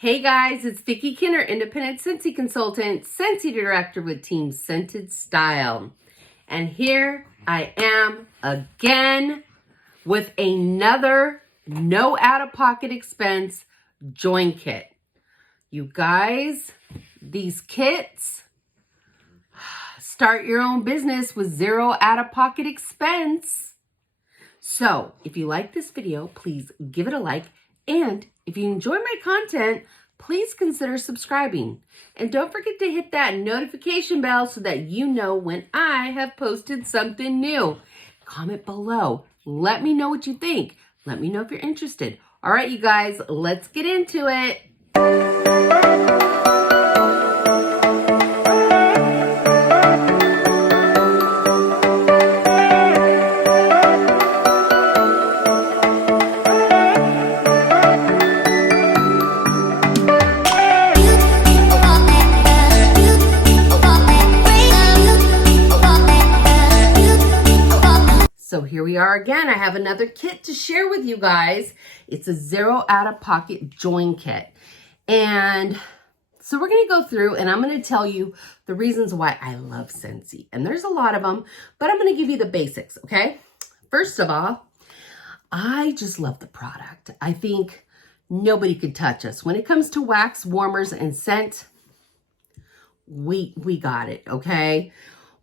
Hey guys, it's Vickie Kinner, independent Scentsy consultant, Scentsy director with Team Scented Style. And here I am again with another no out-of-pocket expense join kit. You guys, these kits, start your own business with zero out-of-pocket expense. So if you like this video, please give it a like. And if you enjoy my content, please consider subscribing. And don't forget to hit that notification bell so that you know when I have posted something new. Comment below. Let me know what you think. Let me know if you're interested. All right, you guys, let's get into it. So here we are again. I have another kit to share with you guys. It's a zero out-of-pocket join kit. And so we're going to go through and I'm going to tell you the reasons why I love Scentsy. And there's a lot of them, but I'm going to give you the basics, okay? First of all, I just love the product. I think nobody could touch us. When it comes to wax, warmers, and scent, we got it, okay?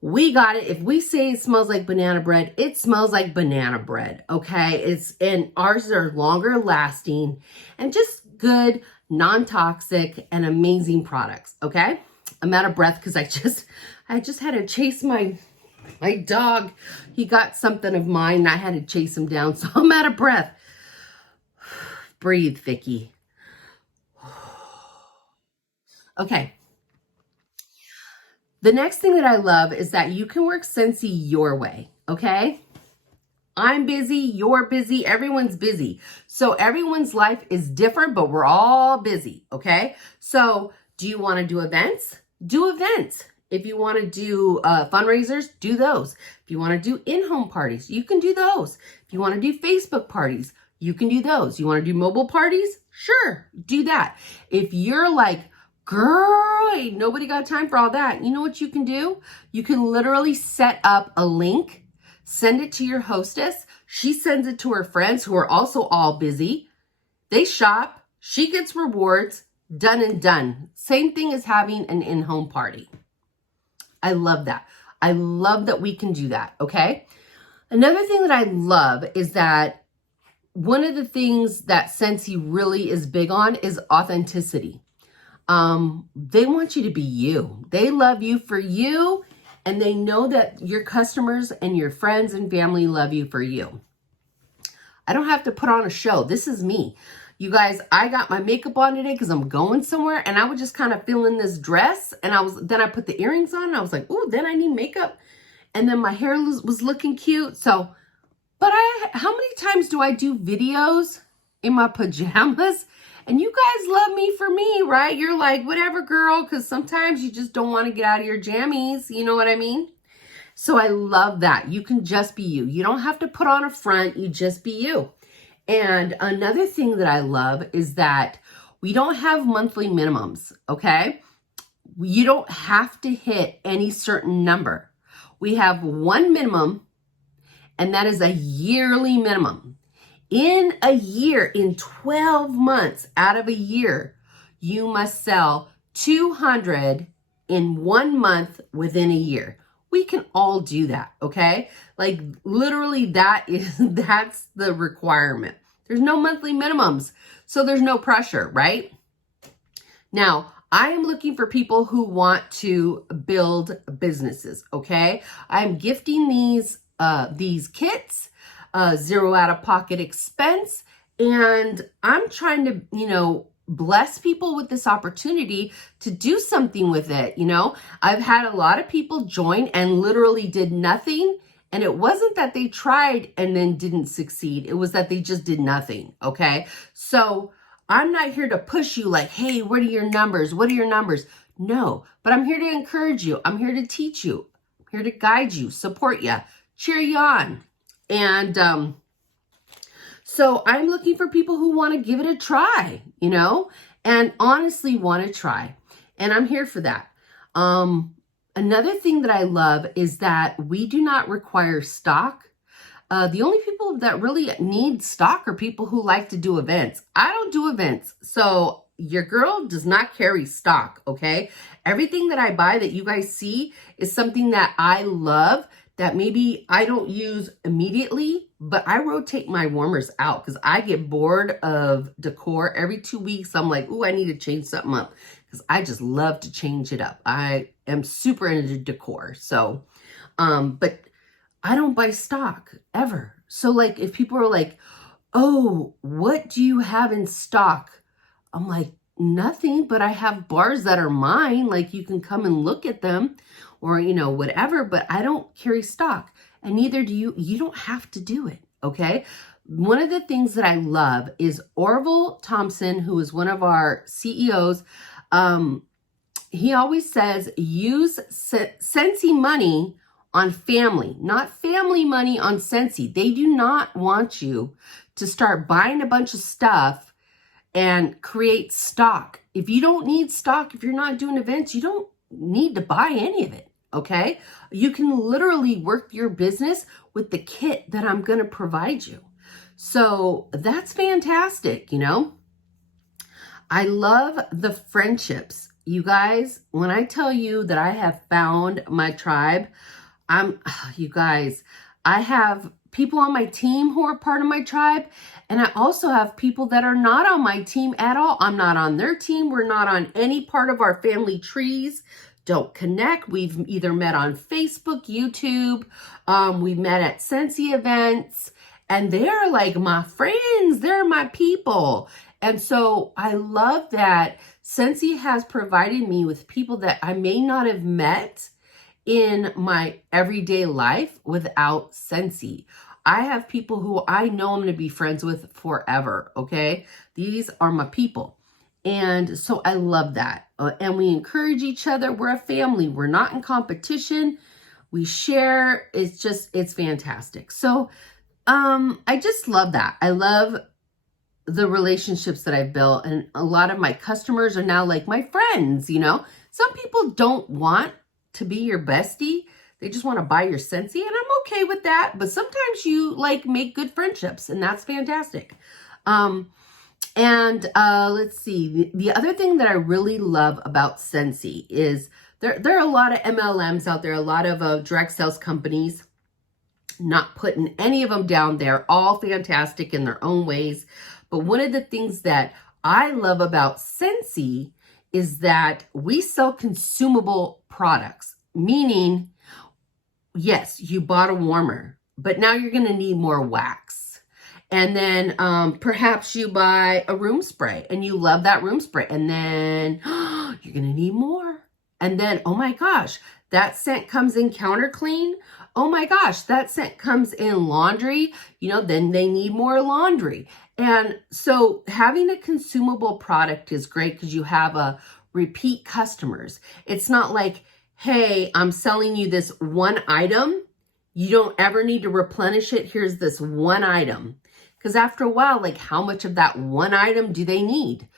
We got it. If we say it smells like banana bread, it smells like banana bread, okay? And ours are longer lasting and just good, non-toxic, and amazing products, okay? I'm out of breath because I just had to chase my dog. He got something of mine and I had to chase him down, so I'm out of breath. Breathe, Vickie. Okay. The next thing that I love is that you can work Scentsy your way, okay? I'm busy, you're busy, everyone's busy. So everyone's life is different, but we're all busy, okay? So do you want to do events? Do events. If you want to do fundraisers, do those. If you want to do in-home parties, you can do those. If you want to do Facebook parties, you can do those. You want to do mobile parties? Sure, do that. If you're like, girl, ain't nobody got time for all that. You know what you can do? You can literally set up a link, send it to your hostess. She sends it to her friends who are also all busy. They shop. She gets rewards. Done and done. Same thing as having an in-home party. I love that. I love that we can do that, okay? Another thing that I love is that one of the things that Scentsy really is big on is authenticity. They want you to be you. They love you for you, and they know that your customers and your friends and family love you for you. I don't have to put on a show. This is me. You guys, I got my makeup on today because I'm going somewhere, and I was just kind of feeling this dress, and then I put the earrings on, and I was like, ooh, then I need makeup, and then my hair was looking cute. So, but how many times do I do videos in my pajamas? And you guys love me for me, right? You're like, whatever, girl, because sometimes you just don't want to get out of your jammies. You know what I mean? So I love that. You can just be you. You don't have to put on a front. You just be you. And another thing that I love is that we don't have monthly minimums, okay? You don't have to hit any certain number. We have one minimum, and that is a yearly minimum. In a year, in 12 months out of a year, you must sell 200 in 1 month within a year. We can all do that, okay? Like literally that's the requirement. There's no monthly minimums, so there's no pressure, right? Now, I am looking for people who want to build businesses, okay? I'm gifting these kits, zero out-of-pocket expense. And I'm trying to, bless people with this opportunity to do something with it. I've had a lot of people join and literally did nothing. And it wasn't that they tried and then didn't succeed. It was that they just did nothing. Okay. So I'm not here to push you like, hey, what are your numbers? What are your numbers? No, but I'm here to encourage you. I'm here to teach you. I'm here to guide you, support you, cheer you on. And so I'm looking for people who want to give it a try, and honestly want to try. And I'm here for that. Another thing that I love is that we do not require stock. The only people that really need stock are people who like to do events. I don't do events, so your girl does not carry stock, okay? Everything that I buy that you guys see is something that I love, that maybe I don't use immediately, but I rotate my warmers out because I get bored of decor. Every 2 weeks, I'm like, ooh, I need to change something up because I just love to change it up. I am super into decor. So, but I don't buy stock ever. So like if people are like, oh, what do you have in stock? I'm like, nothing, but I have bars that are mine. Like you can come and look at them or, you know, whatever, but I don't carry stock and neither do you. You don't have to do it. Okay. One of the things that I love is Orville Thompson, who is one of our CEOs. He always says, use Scentsy money on family, not family money on Scentsy. They do not want you to start buying a bunch of stuff and create stock. If you don't need stock, if you're not doing events, you don't need to buy any of it, okay? You can literally work your business with the kit that I'm gonna provide you. So that's fantastic, you know? I love the friendships. You guys, when I tell you that I have found my tribe, you guys, I have people on my team who are part of my tribe, and I also have people that are not on my team at all. I'm not on their team. We're not on any part of our family trees. Don't connect. We've either met on Facebook, YouTube. We've met at Scentsy events, and they're like my friends. They're my people. And so I love that Scentsy has provided me with people that I may not have met in my everyday life without Scentsy. I have people who I know I'm going to be friends with forever, okay? These are my people. And so I love that. And we encourage each other. We're a family. We're not in competition. We share. It's fantastic. So I just love that. I love the relationships that I've built. And a lot of my customers are now like my friends, you know? Some people don't want to be your bestie. They just want to buy your Scentsy, and I'm okay with that. But sometimes you like make good friendships, and that's fantastic. Let's see. The other thing that I really love about Scentsy is there are a lot of MLMs out there, a lot of direct sales companies. Not putting any of them down there, all fantastic in their own ways. But one of the things that I love about Scentsy is that we sell consumable products, meaning, yes, you bought a warmer, but now you're going to need more wax. And then perhaps you buy a room spray and you love that room spray. And then you're going to need more. And then, oh my gosh, that scent comes in counter clean. Oh my gosh, that scent comes in laundry. You know, then they need more laundry. And so having a consumable product is great because you have a repeat customers. It's not like, hey, I'm selling you this one item. You don't ever need to replenish it. Here's this one item. Because after a while, like how much of that one item do they need?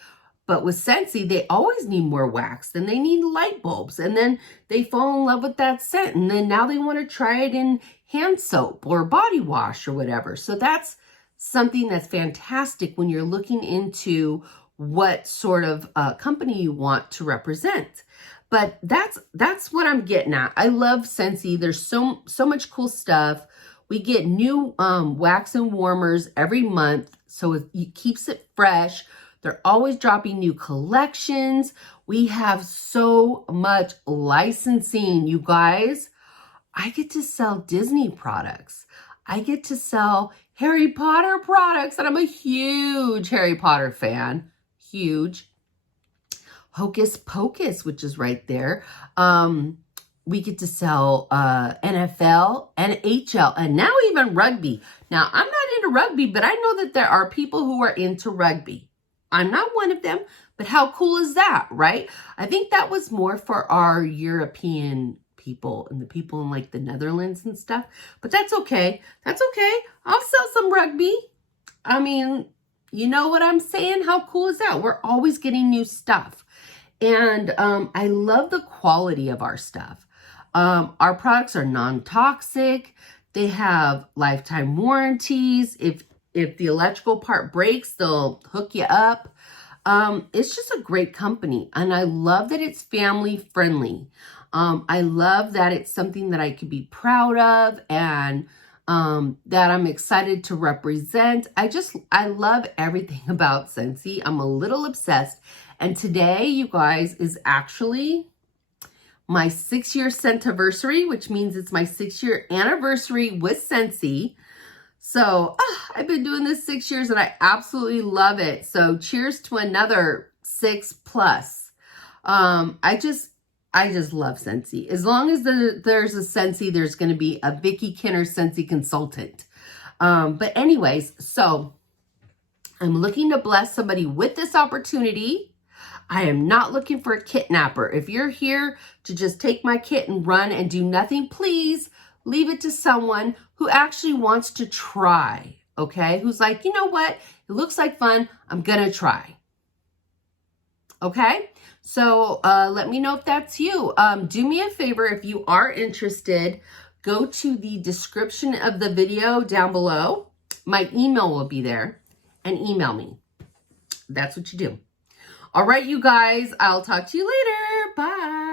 But with Scentsy, they always need more wax. Then they need light bulbs. And then they fall in love with that scent. And then now they want to try it in hand soap or body wash or whatever. So that's something that's fantastic when you're looking into what sort of company you want to represent. But that's what I'm getting at. I love Scentsy. There's so much cool stuff. We get new wax and warmers every month, so it keeps it fresh. They're always dropping new collections. We have so much licensing, you guys. I get to sell Disney products. I get to sell Harry Potter products, and I'm a huge Harry Potter fan. Huge. Hocus Pocus, which is right there. We get to sell NFL, NHL, and now even rugby. Now, I'm not into rugby, but I know that there are people who are into rugby. I'm not one of them, but how cool is that, right? I think that was more for our European people and the people in like the Netherlands and stuff, but that's okay. That's okay. I'll sell some rugby. I mean, You know what I'm saying? How cool is that? We're always getting new stuff. And I love the quality of our stuff. Our products are non-toxic. They have lifetime warranties. If the electrical part breaks, they'll hook you up. It's just a great company. And I love that it's family friendly. I love that it's something that I could be proud of and that I'm excited to represent. I love everything about Scentsy. I'm a little obsessed. And today, you guys, is actually my 6-year Scentiversary, which means it's my 6-year anniversary with Scentsy. So I've been doing this 6 years and I absolutely love it. So cheers to another 6+. I just love Scentsy. As long as there's a Scentsy, there's going to be a Vickie Scentsy consultant. But anyways, so I'm looking to bless somebody with this opportunity. I am not looking for a kidnapper. If you're here to just take my kit and run and do nothing, please leave it to someone who actually wants to try, okay? Who's like, you know what? It looks like fun. I'm going to try. Okay? So let me know if that's you. Do me a favor, if you are interested, go to the description of the video down below. My email will be there, and email me. That's what you do. All right, you guys, I'll talk to you later. Bye.